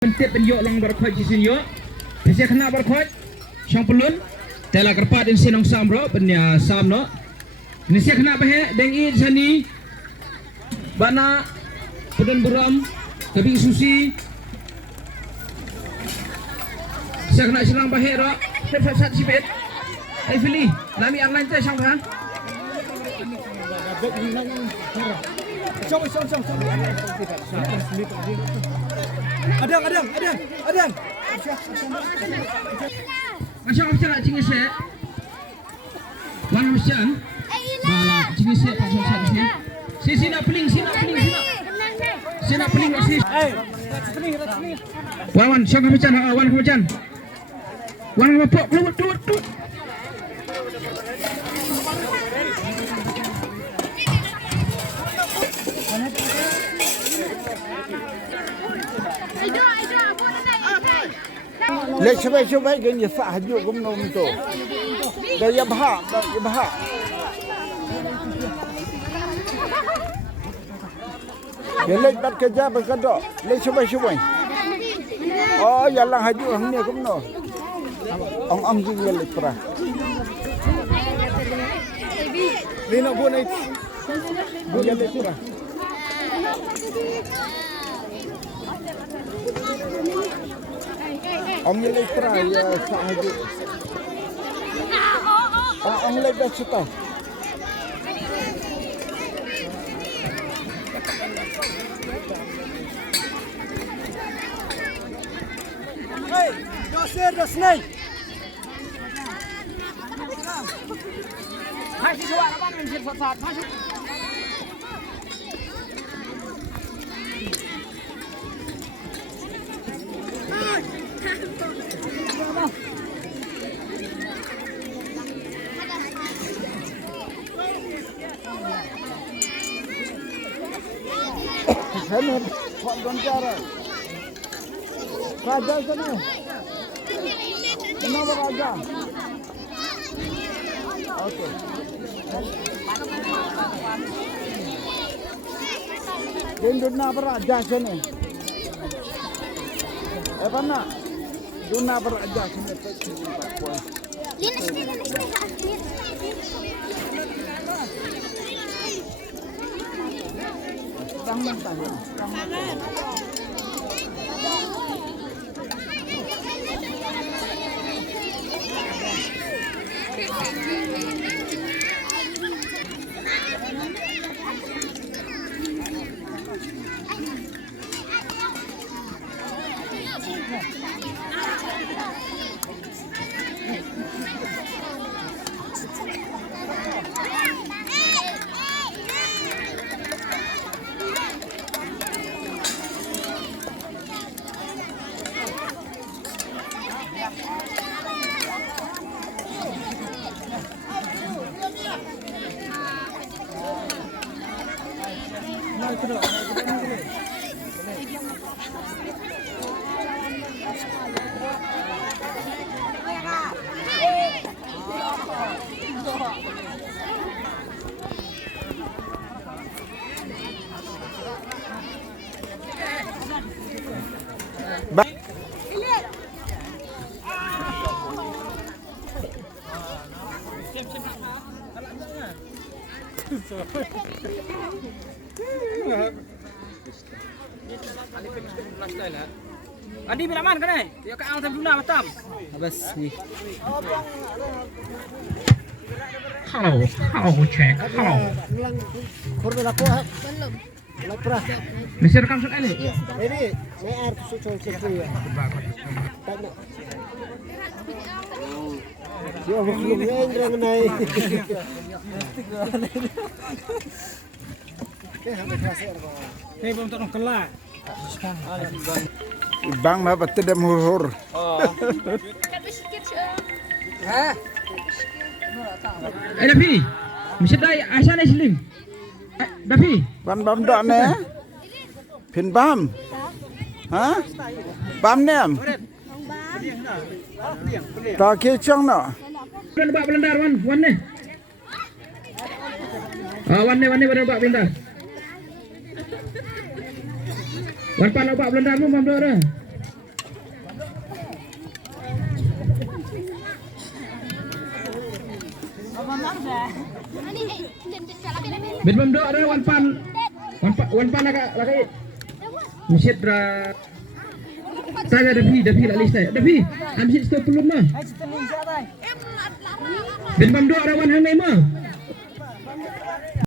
Mentip penjok long berkhoj jisin yo. Bisa kena berkhoj. Syang pelun. Tela kerpat in sinong sam bro. Benya sam no. Nisia kena bahe. Deng i sani. Bana. Pedan buram. Kabing susi. Bisa kena serang bahe ro. Sat sipet. Fili. Nami online teh syang ha. Coba. Adang. Macam apa cara cingis saya? Wan macam? Malah cingis saya pasal saya. Sina peling. Sina peling masih. Wan, siapa macam? Wan macam? Wan apa? Keluar. Lek coba gini sah hajuk gumnom tu. Daya bahak. Lek bat kerja berkedok. Lek coba. Oh, yalang hajuk hang ni gumno. Ong juga lek perah. Lina buat ni. Buat lek perah. Ông như lấy trái xạ gì? Ông lấy đất chút tao. Hey, do snake. Hai si suara apa yang sifat-sifat? Sana Pak Gontara. Raja sana. Kenapa Raja? Okey. Duna Raja sana. Apa nak? Duna Raja sana. Andi bila mana kan? Ya kat alam dulu matam. Habis ni. Halo cek. Halo. Korban aku belum. Lapar. Mesti rekam soal ni. Ini air susu ya. Tanya. Siapa belum yang naik? Hei, belum tak kelar. Bang mah betul dem hur. Dapi. Mesti dah asal ni Slim. Dapi. Ban bam dak ne? Pin bam. Ha? Bam nem. Tak kecang nak. Belanda belendar wan ni. Wan ni belendar belendar. Wan pa lobak belendar mu mam dah. Bin bam do ada wan pan lagi masjid ra saya dah la list dah pi am sit stop pelum mah bin bam do ada wan hang mai mah